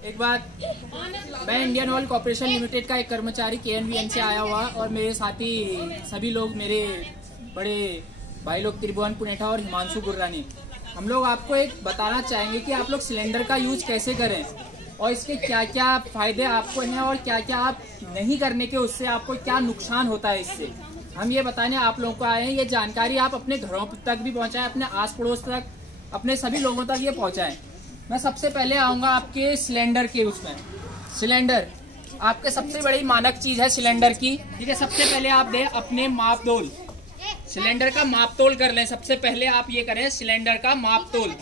एक बार मैं Indian oil corporation limited का एक कर्मचारी KNVN से आया हुआ और मेरे साथी सभी लोग, मेरे बड़े भाई लोग त्रिभुवन पुनेठा और हिमांशु गुर्रानी, हम लोग आपको एक बताना चाहेंगे कि आप लोग सिलेंडर का यूज कैसे करें और इसके क्या क्या फायदे आपको हैं और क्या क्या आप नहीं करने के उससे आपको क्या नुकसान होता है। इससे हम ये बताने आप लोगों को आए हैं। ये जानकारी आप अपने घरों तक भी पहुंचाएं, अपने आस पड़ोस तक, अपने सभी लोगों तक ये पहुंचाएं। मैं सबसे पहले आऊंगा आपके सिलेंडर के उसमें। सिलेंडर आपके सबसे बड़ी मानक चीज है सिलेंडर की, ठीक है। सबसे पहले आप दें अपने मापतोल, सिलेंडर का मापतोल कर लें। सबसे पहले आप ये करें सिलेंडर का मापतोल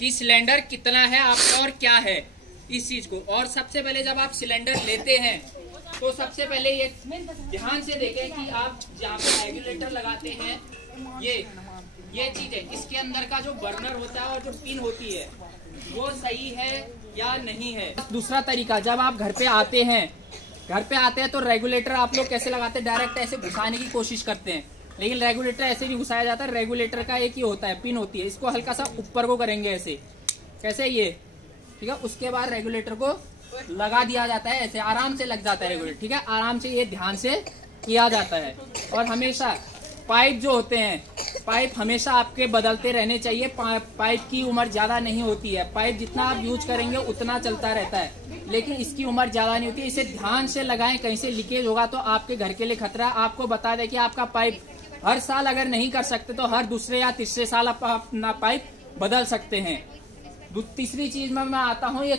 कि सिलेंडर कितना है आपका और क्या है इस चीज को। और सबसे पहले जब आप सिलेंडर लेते हैं तो सबसे पहले ये ध्यान से देखें कि आप जहाँ पे रेगुलेटर लगाते हैं ये चीज है, इसके अंदर का जो बर्नर होता है और जो पिन होती है वो सही है या नहीं है। दूसरा तरीका, जब आप घर पे आते हैं तो रेगुलेटर आप लोग कैसे लगाते हैं, डायरेक्ट ऐसे घुसाने की कोशिश करते हैं, लेकिन रेगुलेटर ऐसे नहीं घुसाया जाता। रेगुलेटर का एक ही होता है, पिन होती है, इसको हल्का सा ऊपर को करेंगे ऐसे, कैसे ये, ठीक है। उसके बाद रेगुलेटर को लगा दिया जाता है, ऐसे आराम से लग जाता है रेगुलेटर, ठीक है। आराम से ये ध्यान से किया जाता है। और हमेशा पाइप जो होते हैं, पाइप हमेशा आपके बदलते रहने चाहिए। पाइप की उम्र ज्यादा नहीं होती है, पाइप जितना आप यूज करेंगे उतना चलता रहता है, लेकिन इसकी उम्र ज्यादा नहीं होती है। इसे ध्यान से लगाएं, कहीं से लीकेज होगा तो आपके घर के लिए खतरा। आपको बता दें कि आपका पाइप हर साल अगर नहीं कर सकते तो हर दूसरे या तीसरे साल आप अपना पाइप बदल सकते हैं। तीसरी चीज में मैं आता हूँ, ये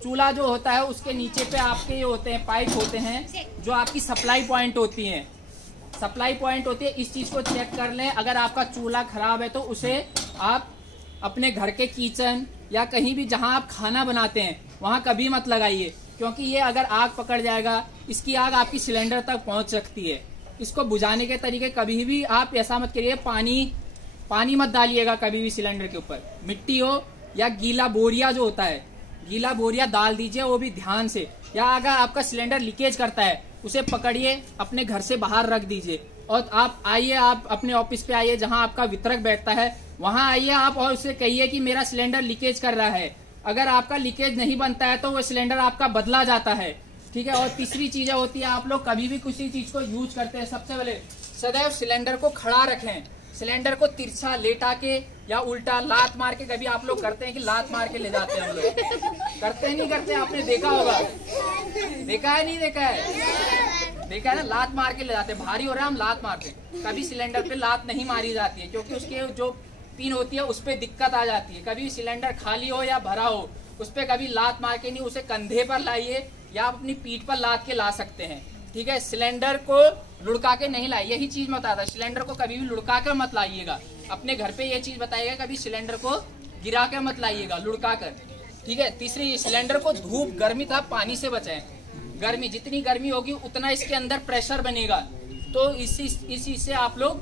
चूल्हा जो होता है उसके नीचे पे आपके ये होते हैं पाइप होते हैं जो आपकी सप्लाई पॉइंट होती है, इस चीज को चेक कर लें। अगर आपका चूल्हा खराब है तो उसे आप अपने घर के किचन या कहीं भी जहां आप खाना बनाते हैं वहां कभी मत लगाइए, क्योंकि ये अगर आग पकड़ जाएगा, इसकी आग आपकी सिलेंडर तक पहुंच सकती है। इसको बुझाने के तरीके, कभी भी आप ऐसा मत करिए, पानी मत डालिएगा कभी भी सिलेंडर के ऊपर। मिट्टी हो या गीला बोरिया जो होता है, गीला बोरिया डाल दीजिए, वो भी ध्यान से। या अगर आपका सिलेंडर लीकेज करता है उसे पकड़िए, अपने घर से बाहर रख दीजिए और आप आइए, आप अपने ऑफिस पे आइए जहां आपका वितरक बैठता है, वहां आइए आप और उसे कहिए कि मेरा सिलेंडर लीकेज कर रहा है। अगर आपका लीकेज नहीं बनता है तो वो सिलेंडर आपका बदला जाता है, ठीक है। और तीसरी चीजें होती है, आप लोग कभी भी किसी चीज को यूज करते हैं, सबसे पहले सदैव सिलेंडर को खड़ा रखें। सिलेंडर को तिरछा लेटा के या उल्टा लात मार के, कभी आप लोग करते हैं कि लात मार के ले जाते हैं हम लोग, करते नहीं करते, आपने देखा होगा, देखा है नहीं देखा है, देखा है ना, लात मार के ले जाते हैं। भारी हो रहा है हम लात मारते हैं, कभी सिलेंडर पे लात नहीं मारी जाती है क्योंकि उसके जो पिन होती है उस पर दिक्कत आ जाती है। कभी सिलेंडर खाली हो या भरा हो उस पर कभी लात मार के नहीं, उसे कंधे पर लाइए या आप अपनी पीठ पर लाद के ला सकते हैं, ठीक है। सिलेंडर को लुढ़का के नहीं लाइए, यही चीज मैं बताता, सिलेंडर को कभी भी लुढ़का कर मत लाइएगा। अपने घर पे ये चीज बताइएगा, कभी सिलेंडर को गिरा कर मत लाइएगा, लुढ़का कर, ठीक है। तीसरी, सिलेंडर को धूप गर्मी था पानी से बचाएं। गर्मी, जितनी गर्मी होगी उतना इसके अंदर प्रेशर बनेगा, तो इसी से आप लोग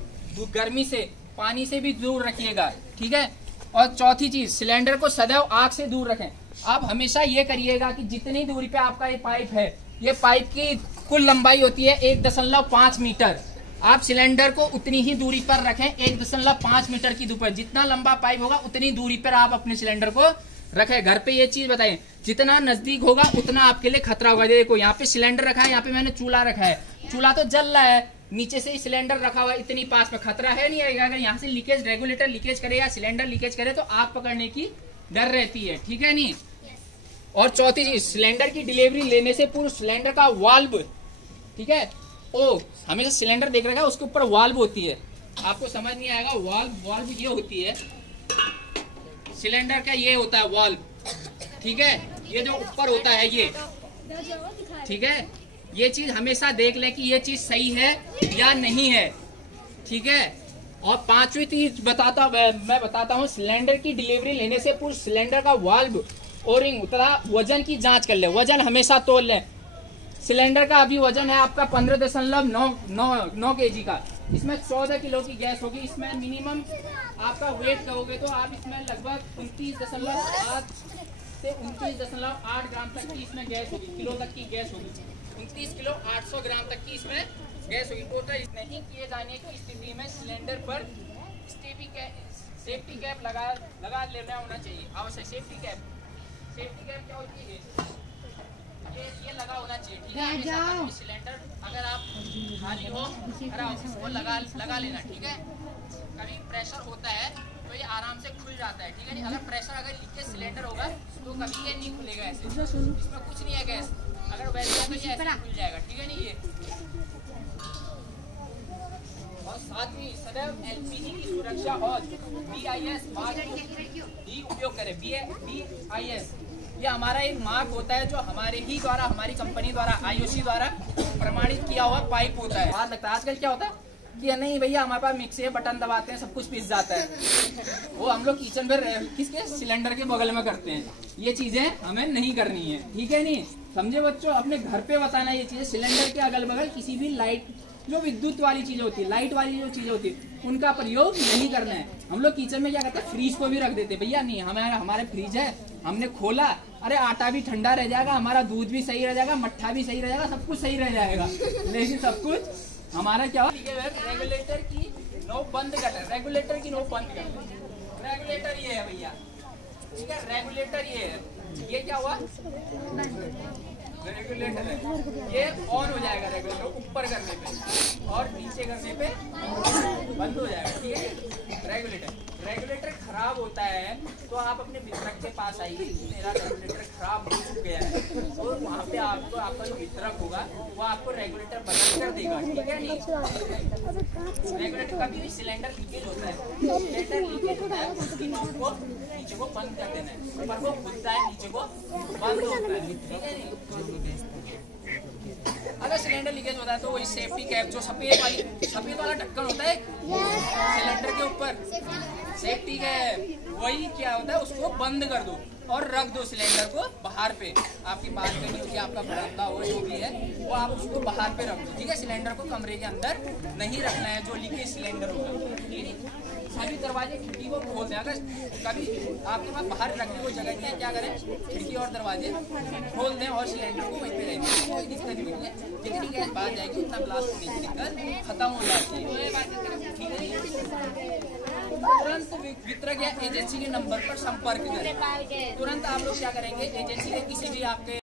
गर्मी से, पानी से भी दूर रखिएगा, ठीक है। और चौथी चीज, सिलेंडर को सदैव आग से दूर रखें। आप हमेशा ये करिएगा कि जितनी दूरी पे आपका ये पाइप है, ये पाइप की कुल लंबाई होती है 1.5 मीटर, आप सिलेंडर को उतनी ही दूरी पर रखें, 1.5 मीटर की दूरी पर। जितना लंबा पाइप होगा उतनी दूरी पर आप अपने सिलेंडर को रखें। घर पे ये चीज बताएं, जितना नजदीक होगा उतना आपके लिए खतरा होगा। देखो यहाँ पे सिलेंडर रखा है, यहाँ पे मैंने चूल्हा रखा है, चूल्हा तो जल रहा है, नीचे से ही सिलेंडर रखा हुआ है, इतनी पास में खतरा है नहीं आएगा। अगर यहाँ से लीकेज, रेगुलेटर लीकेज करे या सिलेंडर लीकेज करे तो आग पकड़ने की डर रहती है, ठीक है नहीं। और चौथी चीज, सिलेंडर की डिलीवरी लेने से पूर्व सिलेंडर का वाल्व, ठीक है, ओ हमेशा सिलेंडर देख रखा है उसके ऊपर वाल्व होती है, आपको समझ नहीं आएगा, वाल्व ये होती है सिलेंडर का, ये होता है वाल्व, ठीक है। ये जो ऊपर होता है ये, ठीक है, ये चीज हमेशा देख ले कि ये चीज सही है या नहीं है, ठीक है। और पांचवी चीज मैं बताता हूँ, सिलेंडर की डिलीवरी लेने से पूर्व सिलेंडर का वाल्व, ओरिंग तथा वजन की जांच कर ले। वजन हमेशा तोल ले। सिलेंडर का अभी वजन है आपका 15.9 kg का, इसमें 14 किलो की गैस होगी। इसमें मिनिमम आपका वेट करोगे तो आप इसमें लगभग 29.7 से 29.8 ग्राम तक की इसमें गैस होगी, किलो तक की गैस होगी। 29 किलो 800 ग्राम तक की इसमें गैस होगी। टोटल नहीं किए जाने की स्थिति में सिलेंडर पर सेफ्टी कैप लगा लेना होना चाहिए, आवश्यक सेफ्टी कैप। सेफ्टी कैप क्या होती है, ये लगा होना चाहिए, ठीक है। सिलेंडर अगर आप खाली हो अगर आप इसको लगा लेना, ठीक है। कभी प्रेशर होता है तो ये आराम से खुल जाता है, ठीक है। अगर प्रेशर अगर लीकेज सिलेंडर होगा तो कभी ये नहीं खुलेगा ऐसे, इसमें कुछ नहीं है गैस। अगर वैसे है तो ये ऐसे खुल जाएगा, ठीक है। नहीं ये और साथ में सदैव एलपीजी की सुरक्षा और BIS मार्क ही उपयोग करें। BIS ये हमारा एक मार्क होता है जो हमारे ही द्वारा, हमारी कंपनी द्वारा, IOC द्वारा प्रमाणित किया हुआ पाइप होता है। बात लगता है आजकल क्या होता है कि नहीं भैया हमारे पास मिक्सी है, बटन दबाते हैं सब कुछ पिस जाता है, वो हम लोग किचन में किसके सिलेंडर के बगल में करते हैं। ये चीजें हमें नहीं करनी है, ठीक है। नहीं समझे बच्चों, अपने घर पे बताना ये चीजें। सिलेंडर के अगल बगल किसी भी लाइट, जो विद्युत वाली चीजें होती है, लाइट वाली जो चीजें होती है, उनका प्रयोग नहीं करना है। हम लोग किचन में क्या करते हैं, फ्रीज को भी रख देते हैं। भैया नहीं, हमारे फ्रीज है, हमने खोला, अरे आटा भी ठंडा रह जाएगा, हमारा दूध भी सही रह जाएगा, मट्ठा भी सही रह जाएगा, सब कुछ सही रह जाएगा, लेकिन सब कुछ हमारा क्या हो, रेगुलेटर की नोब बंद कर रहे हैं, रेगुलेटर की नोब बंद कर रहे हैं। रेगुलेटर ये है भैया, ठीक है। रेगुलेटर ये है, ये क्या हुआ, रेगुलेटर है, ये ऑन हो जाएगा रेगुलेटर ऊपर करने पे, और नीचे करने पे बंद हो जाएगा, ठीक है। रेगुलेटर खराब होता है तो आप अपने वितरक के पास आइए, मेरा रेगुलेटर खराब हो चुका है, तो वहाँ पे आपको, आपका जो वितरक होगा वो आपको रेगुलेटर बदल कर देगा, ठीक है। नहीं रेगुलेटर कभी भी सिलेंडर लीकेज होता है, सिलेंडर लीकेज होता है, उसकी नोब को नीचे को बंद कर देना है, ऊपर को खुलता है, नीचे को बंद होता है, ठीक है। अगर सिलेंडर लीकेज होता है तो वही सेफ्टी कैप, जो सफेद वाला ढक्कन होता है सिलेंडर के ऊपर, सेफ्टी कैप, वही क्या होता है, उसको बंद कर दो और रख दो सिलेंडर को बाहर पे। आपकी बालकनी होगी, आपका बरामदा हो, जो भी है वो आप उसको बाहर पे रख दो, ठीक है। सिलेंडर को कमरे के अंदर नहीं रखना है, जो लीकेज सिलेंडर होगा, ठीक है। सभी दरवाजे खिड़की को खोल दें। अगर कभी आपके पास बाहर रखने को जगह नहीं है, क्या करें, खिड़की और दरवाजे खोल दें और सिलेंडर को वहीं पे रहें, कोई दिक्कत नहीं है। जितनी गैस बाहर जाएगी उतना ब्लास्ट होने की दिक्कत खत्म हो जाती है, ठीक है। तुरंत वितरक या एजेंसी के नंबर पर संपर्क करें। तुरंत आप लोग क्या करेंगे, एजेंसी के किसी भी आपके